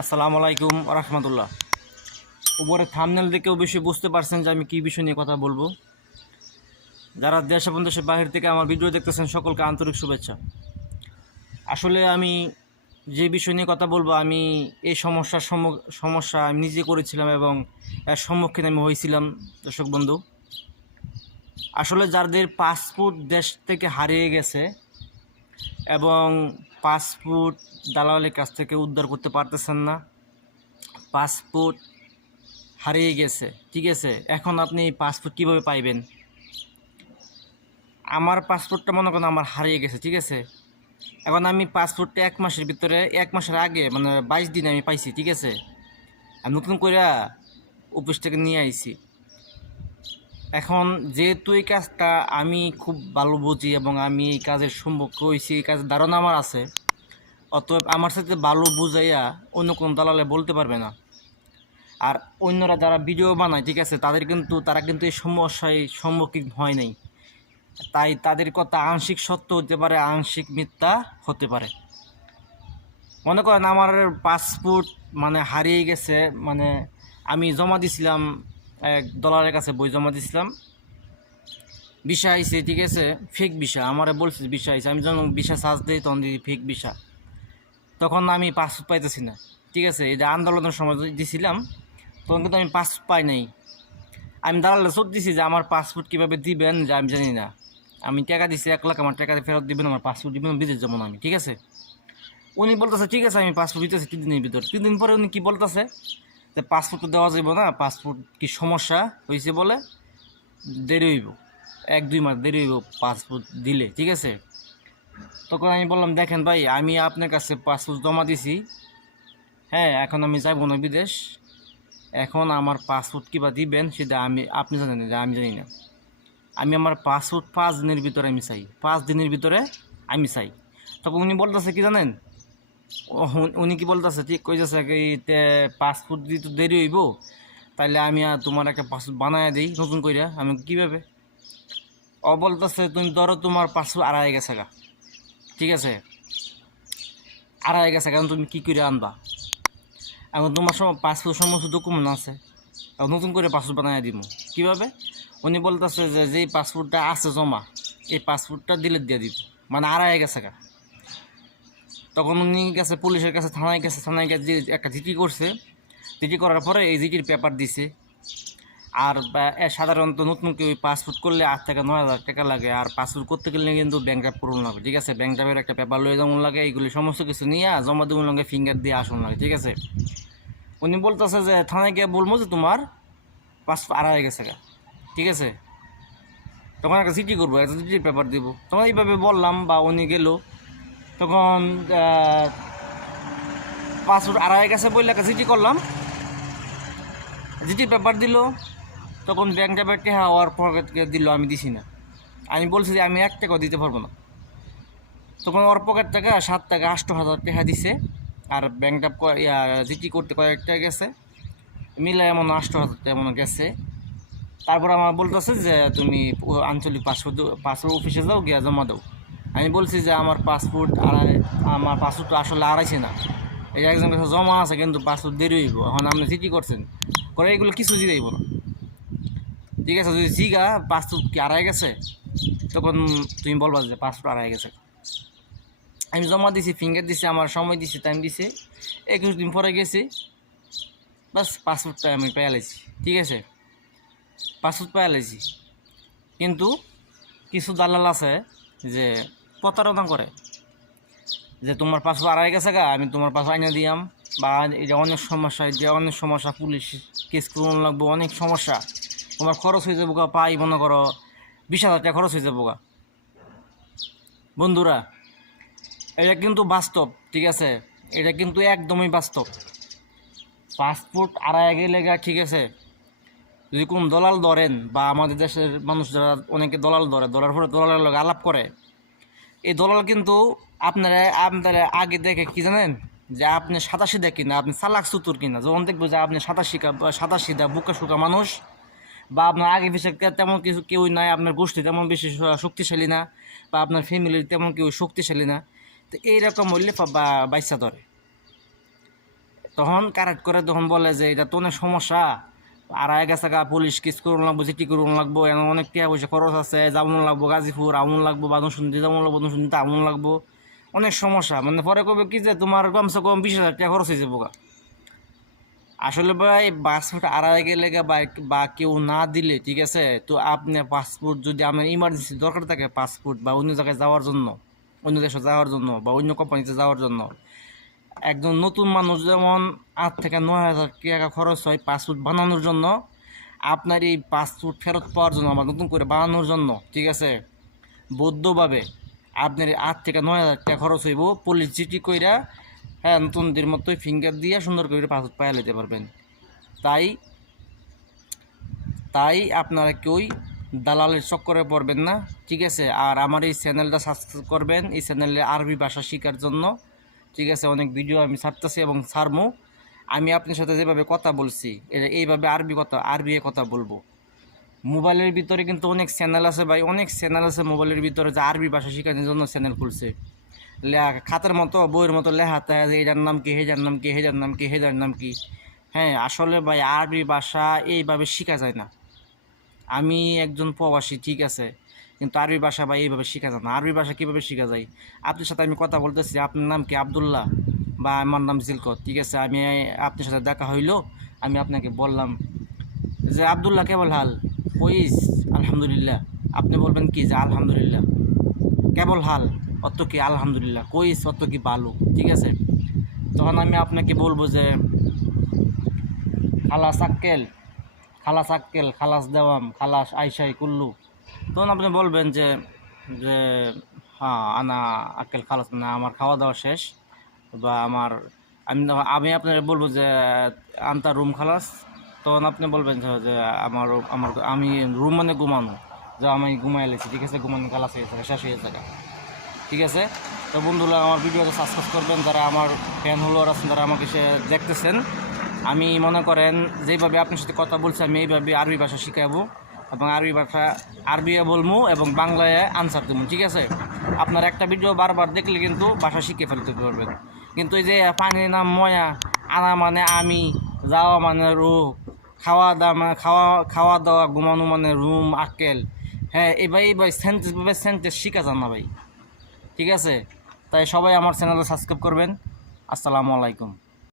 আসসালামু আলাইকুম রহমতুল্লাহ। উপরে থামনেল দেখে অবশ্যই বুঝতে পারছেন যে আমি কী বিষয় নিয়ে কথা বলব। যারা দেশ এবং দেশের বাহির থেকে আমার ভিডিও দেখতেছেন, সকলকে আন্তরিক শুভেচ্ছা। আসলে আমি যে বিষয় নিয়ে কথা বলব, আমি এই সমস্যার সমস্যা আমি নিজে করেছিলাম এবং এর সম্মুখীন আমি হয়েছিলাম, দর্শক বন্ধু। আসলে যাদের পাসপোর্ট দেশ থেকে হারিয়ে গেছে এবং পাসপোর্ট দালালের কাছ থেকে উদ্ধার করতে পারতেছেন না। পাসপোর্ট হারিয়ে গেছে, ঠিক আছে? এখন আপনি পাসপোর্ট কীভাবে পাইবেন? আমার পাসপোর্টটা মনে করেন আমার হারিয়ে গেছে, ঠিক আছে? এখন আমি পাসপোর্টটা এক মাসের ভিতরে, এক মাসের আগে মানে বাইশ দিনে আমি পাইছি, ঠিক আছে? আমি নতুন করে অফিস থেকে নিয়ে আইছি। এখন যেহেতু এই কাজটা আমি খুব ভালো বুঝি এবং আমি এই কাজের সম্পর্ক হয়েছি এই কাজের ধারণা আমার আছে, অতএব আমার সাথে ভালো বুঝাইয়া অন্য কোনো দালালে বলতে পারবে না। আর অন্যরা যারা ভিডিও বানায়, ঠিক আছে, তাদের কিন্তু, তারা কিন্তু এই সমস্যায় সম্মুখীন হয় নাই। তাই তাদের কথা আংশিক সত্য হতে পারে, আংশিক মিথ্যা হতে পারে। মনে করেন আমার পাসপোর্ট মানে হারিয়ে গেছে মানে আমি জমা দিছিলাম এক ডলারের কাছে বই জমা দিছিলাম। বিষা আইছে, ঠিক আছে? ফেক বিষা আমারে বলছে বিষা আইছে। আমি যখন বিষা সার্চ দিই, তখন দিই ফেক বিষা তখন আমি পাসপোর্ট পাইতেছি না, ঠিক আছে? যে আন্দোলনের সময় দিছিলাম, তখন কিন্তু আমি পাসপোর্ট পাই নাই। আমি দালালে চোখ দিছি যে আমার পাসপোর্ট কীভাবে দিবেন, যে আমি জানি না। আমি টাকা দিছি এক লাখ, আমার টাকা ফেরত দিবেন, আমার পাসপোর্ট দিবেন বিদেশ যাব না আমি, ঠিক আছে? উনি বলতেছে, ঠিক আছে, আমি পাসপোর্ট দিতেছি তিন দিনের ভিতর। তিন দিন পরে উনি কী বলতেছে? যে পাসপোর্ট তো দেওয়া যাবে না পাসপোর্ট কি সমস্যা হয়েছে বলে দেরি হইব। এক, দুই মাস দেরি হইব পাসপোর্ট দিলে, ঠিক আছে? তখন আমি বললাম, দেখেন ভাই, আমি আপনার কাছে পাসপোর্ট জমা দিছি। হ্যাঁ এখন আমি যাব না বিদেশ। এখন আমার পাসপোর্ট কিবা দিবেন সেটা আমি, আপনি জানেন যে আমি জানি না। আমি আমার পাসপোর্ট পাঁচ দিনের ভিতরে আমি চাই। পাঁচ দিনের ভিতরে আমি চাই। তখন উনি বলতেছে, কি জানেন? উনি- কি বলতেছে, ঠিক কইতেছে কি, তে পাসপোর্ট দিতে দেরি হইব, তাইলে আমি আর তোমার একটা পাসপোর্ট বানায় দিই, নতুন কইরা। আমি কীভাবে? ও বলতেছে, তুমি ধরো তোমার পাসপোর্ট আড়াই গেছে গা। ঠিক আছে? আড়াই গেছে, কারণ তুমি কী করে আনবা? এখন তোমার সব পাসপোর্ট সমস্ত ডকুমেন্ট আছে। নতুন করে পাসপোর্ট বানায় দিব কীভাবে? উনি বলতেছে যে, যেই পাসপোর্টটা আছে জমা, এই পাসপোর্টটা দিলে দিয়ে দিব। মানে আড়াই গেছে গা। তখন উনি গেছে, পুলিশের কাছে, থানায় গেছে থানায় গেছে একটা জিটি করছে জিটি করার পরে এই জিটির পেপার দিছে। আর সাধারণত নতুন কেউ পাসপোর্ট করলে আট থেকে নয় হাজার টাকা লাগে, আর পাসপোর্ট করতে গেলে কিন্তু ব্যাংক ড্রাফ করুন লাগে ঠিক আছে? ব্যাংক ড্রাফের একটা পেপার লয়ে যেমন লাগে, এইগুলি সমস্ত কিছু নিয়ে জমা দেবো লাগে ফিঙ্গার দিয়ে আসুন লাগে, ঠিক আছে? উনি বলতেছে যে, থানায় গিয়ে বলব যে তোমার পাসপোর্ট আড়াই গেছে গা, ঠিক আছে? তখন একটা চিঠি করব, একটা চিঠির পেপার দিব। তখন এইভাবে বললাম, বা উনি গেল তখন পাসপোর্ট আড়াই গেছে বললে চিঠি করলাম। জিটি পেপার দিল, তখন ব্যাংক টেহা হওয়ার পকেটকে দিল, আমি দিছি না। আমি বলছি যে আমি এক টাকাও দিতে পারব না। তখন ওর পকেট থেকে সাত টাকা আষ্ট হাজার টাকা দিছে, আর ব্যাংক ট্যাপ ইয়া, জিটি করতে কয়েকটা গেছে। মিলে এমন আষ্ট হাজার টাকা এমন গেছে। তারপর আমার বলতেছে যে, তুমি আঞ্চলিক পাসপোর্ট পাসপোর্ট অফিসে যাও, গিয়া জমা দাও। আমি বলছি যে আমার পাসপোর্ট আড়াই আমার পাসপোর্ট আসলে আড়াইছে না। এই একজন কাছে জমা আছে, কিন্তু পাসপোর্ট দেরি হইব। এখন আপনি চিঠি করছেন। করে এগুলো কিছু জিগাইব না ঠিক আছে, যদি জিগা, পাসপোর্ট কি আড়াই গেছে? তখন তুমি বলবা যে পাসপোর্ট আড়াই গেছে। আমি জমা দিছি ফিঙ্গার দিছি, আমার সময় দিছি টাইম দিছি। একুশ দিন পরে গেছি। বাস পাসপোর্টটা আমি পেয়ে লাইছি ঠিক আছে? পাসপোর্ট পেয়ে লাইছি কিন্তু কিছু দালাল আছে যে প্রতারণা করে। যে তোমার পাসপোর্ট আড়াই গেছে গা, আমি তোমার পাসপোর্ট আইনে দিয়াম। বা যে অনেক সমস্যা যে অনেক সমস্যা, পুলিশ কেস করুন লাগবো, অনেক সমস্যা। তোমার খরচ হয়ে যাব গা, পাই মনে করো, বিশ হাজার টাকা খরচ হয়ে যাব গা। বন্ধুরা, এটা কিন্তু বাস্তব, ঠিক আছে? এটা কিন্তু একদমই বাস্তব। পাসপোর্ট আড়াই গেলে গা, ঠিক আছে? যদি কোন দলাল ধরেন, বা আমাদের দেশের মানুষ যারা, অনেকে দলাল ধরে, ধরার পরে দলালের লগে আলাপ করে এই দলাল কিন্তু আপনারা আপনারা আগে দেখে কি জানেন? যে আপনি সাতাশিদা কিনা, আপনি চালাক চতুর কিনা। যখন দেখব যে আপনি সাতাশিকা সাতাশিদা বুকা সুকা মানুষ, বা আপনার আগে পিছিয়ে তেমন কিছু কেউই নাই, আপনার গোষ্ঠী তেমন বেশি শক্তিশালী না, বা আপনার ফ্যামিলির তেমন কেউ শক্তিশালী না, তো এইরকম হইলে বা বাচ্চা ধরে। তখন কারেক্ট করে তখন বলে যে, এটা তো অনেক সমস্যা আড়াই গেছে গা পুলিশ কিস করুন লাগবো, চিঠি করুন লাগবো, এমন অনেক টিয়া পয়সা খরচ আছে, যাবন লাগবো, গাজীপুর, আমন লাগবো, বাদন শুনতে, যাবন লাগবো, বাদন শুনতে, আমন লাগবো অনেক সমস্যা মানে পরে কবে কি যে তোমার কমসে কম বিশ হাজার টাকা খরচ হয়েছে গা। আসলে ভাই পাসপোর্ট আড়াই গেলে বা কেউ না দিলে, ঠিক আছে তো আপনি পাসপোর্ট যদি আমার ইমার্জেন্সি দরকার থাকে পাসপোর্ট বা অন্য জায়গায় যাওয়ার জন্য, অন্য দেশে যাওয়ার জন্য বা অন্য কোম্পানিতে যাওয়ার জন্য একজন নতুন মানুষ যেমন আট থেকে নয় হাজার টাকা খরচ হয় পাসপোর্ট বানানোর জন্য, আপনার এই পাসপোর্ট ফেরত পাওয়ার জন্য বা নতুন করে বানানোর জন্য, ঠিক আছে? বৌদ্ধভাবে আপনার এই আট থেকে নয় হাজার টাকা খরচ হইব পুলিশ জিটি কইরা হ্যাঁ নতুনদের মতোই ফিঙ্গার দিয়ে সুন্দর করে পাসপোর্ট পাইয়া নিতে পারবেন। তাই তাই আপনারা কেউই দালালের চক্করে পড়বেন না, ঠিক আছে? আর আমার এই চ্যানেলটা সাবস্ক্রাইব করবেন, এই চ্যানেলে আরবি ভাষা শেখার জন্য। ঠিক আছে, অনেক ভিডিও আমি ছাড়তেছি এবং ছাড়মু। আমি আপনার সাথে যেভাবে কথা বলছি এইভাবে আরবি কথা আরবি কথা বলব। মোবাইলের ভিতরে কিন্তু অনেক চ্যানেল আছে ভাই, অনেক চ্যানেল আছে মোবাইলের ভিতরে যে আরবি ভাষা শেখানোর জন্য চ্যানেল খুলছে। লেখা খাতার মতো, বইয়ের মতো লেখা থাকে যে এটার নাম কি হেজার নাম কি হেজার নাম কি হেজার নাম কি। হ্যাঁ আসলে ভাই আরবি ভাষা এইভাবে শেখা যায় না। আমি একজন প্রবাসী, ঠিক আছে কিন্তু আরবি ভাষা বা এইভাবে শেখা যায় না। আরবি ভাষা কীভাবে শেখা যায়? আপনার সাথে আমি কথা বলতেছি, আপনার নাম কি আবদুল্লাহ? বা আমার নাম জিলকত, ঠিক আছে? আমি আপনার সাথে দেখা হইল, আমি আপনাকে বললাম যে, আবদুল্লাহ, কেবল হাল? কইস আলহামদুলিল্লাহ। আপনি বলবেন কি যে, আলহামদুলিল্লাহ। কেবল হাল? অত কি, আলহামদুলিল্লাহ। কইস অত কি ভালো ঠিক আছে? তখন আমি আপনাকে বলব যে, খালাস আক্কেল খালাস আক্কেল, খালাস দেওয়াম, খালাস আইসাই কুল্লু। তখন আপনি বলবেন যে যে হ্যাঁ আনা আক্কেল খালাস, না, আমার খাওয়া দাওয়া শেষ বা আমার আমি আমি আপনার বলব যে, আনতা রুম খালাস। তখন আপনি বলবেন যে আমার আমার, আমি রুম মানে ঘুমানো। যে আমি ঘুমাই লেছি। ঠিক আছে, ঘুমানো খালাস হয়ে থাকে শেষ হয়ে থাকে ঠিক আছে? তো বন্ধুরা, আমার ভিডিওটা সাবস্ক্রাইব করবেন। যারা আমার ফ্যান হলোয়ার আছেন, তারা আমাকে সে দেখতেছেন। আমি মনে করেন যেভাবে আপনার সাথে কথা বলছি, আমি এইভাবে আরবি ভাষা শিখাবো। এবং আরবি ভাষা, আরবিয়ে বলব এবং বাংলায় আনসার দেবো ঠিক আছে? আপনার একটা ভিডিও বারবার দেখলে কিন্তু ভাষা শিখে ফেলতে পারবেন। কিন্তু এই যে পানির নাম ময়া, আনা মানে আমি, যাওয়া মানে রু খাওয়া দাওয়া মানে খাওয়া খাওয়া দাওয়া, ঘুমানো মানে রুম, আক্কেল। হ্যাঁ এবার এইবার সেন্টেন্স ভাবে সেন্টেন্স শিখা যান না ভাই। ঠিক আছে? তাই সবাই আমার চ্যানেলে সাবস্ক্রাইব করবেন। আসসালামু আলাইকুম।